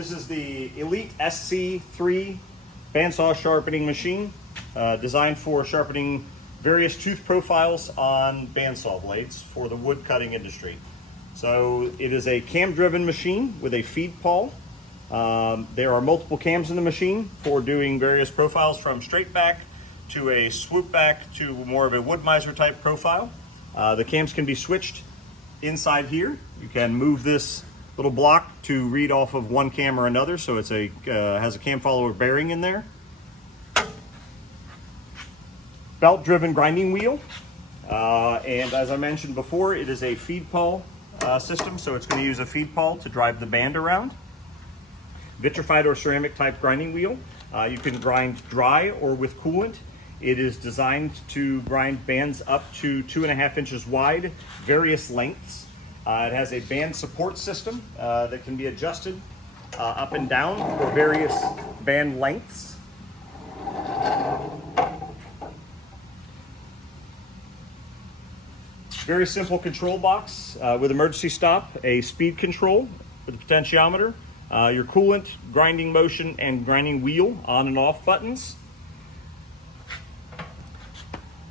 This is the Elite SC3 bandsaw sharpening machine, designed for sharpening various tooth profiles on bandsaw blades for the wood cutting industry. So it is a cam-driven machine with a feed pawl. There are multiple cams in the machine for doing various profiles, from straight back to a swoop back to more of a wood miser type profile. The cams can be switched inside here. You can move this little block to read off of one cam or another, so it's has a cam follower bearing in there. Belt driven grinding wheel, and as I mentioned before, it is a feed pawl system, so it's going to use a feed pawl to drive the band around. Vitrified or ceramic type grinding wheel. You can grind dry or with coolant. It is designed to grind bands up to 2.5 inches wide, various lengths. It has a band support system that can be adjusted up and down for various band lengths. Very simple control box with emergency stop, a speed control with a potentiometer, your coolant, grinding motion, and grinding wheel on and off buttons.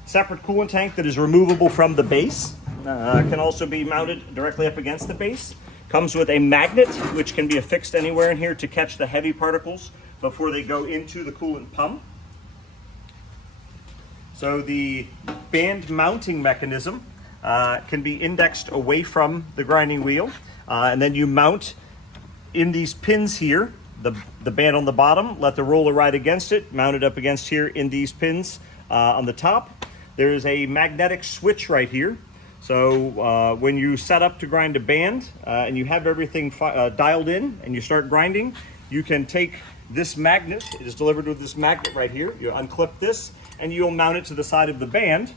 Separate coolant tank that is removable from the base. Can also be mounted directly up against the base. Comes with a magnet which can be affixed anywhere in here to catch the heavy particles before they go into the coolant pump. So the band mounting mechanism can be indexed away from the grinding wheel, and then you mount in these pins here the band on the bottom, let the roller ride against it, mount it up against here in these pins on the top. There is a magnetic switch right here. So when you set up to grind a band and you have everything dialed in and you start grinding, you can take this magnet. It is delivered with this magnet right here. You unclip this and you'll mount it to the side of the band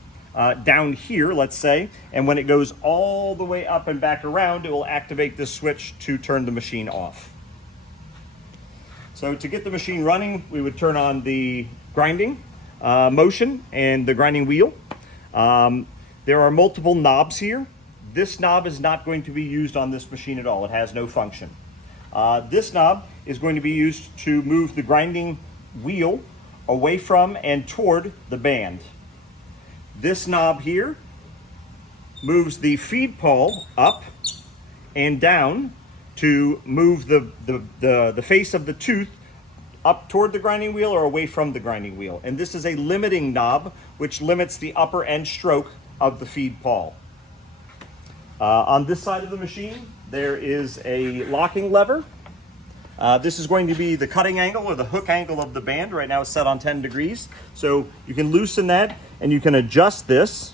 down here, let's say, and when it goes all the way up and back around, it will activate this switch to turn the machine off. So to get the machine running, we would turn on the grinding motion and the grinding wheel. There are multiple knobs here. This knob is not going to be used on this machine at all. It has no function. This knob is going to be used to move the grinding wheel away from and toward the band. This knob here moves the feed pawl up and down to move the face of the tooth up toward the grinding wheel or away from the grinding wheel. And this is a limiting knob which limits the upper end stroke of the feed pawl. On this side of the machine, there is a locking lever. This is going to be the cutting angle or the hook angle of the band. Right now it's set on 10 degrees. So you can loosen that and you can adjust this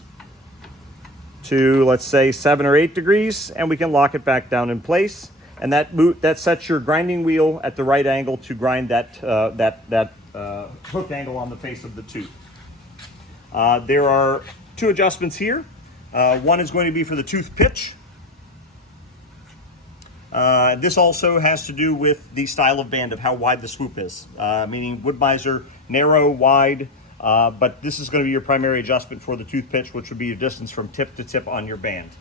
to, let's say, 7 or 8 degrees, and we can lock it back down in place. And that sets your grinding wheel at the right angle to grind that hook angle on the face of the tooth. There are 2 adjustments here. One is going to be for the tooth pitch. This also has to do with the style of band, of how wide the swoop is, meaning wood miser, narrow, wide, but this is going to be your primary adjustment for the tooth pitch, which would be your distance from tip to tip on your band.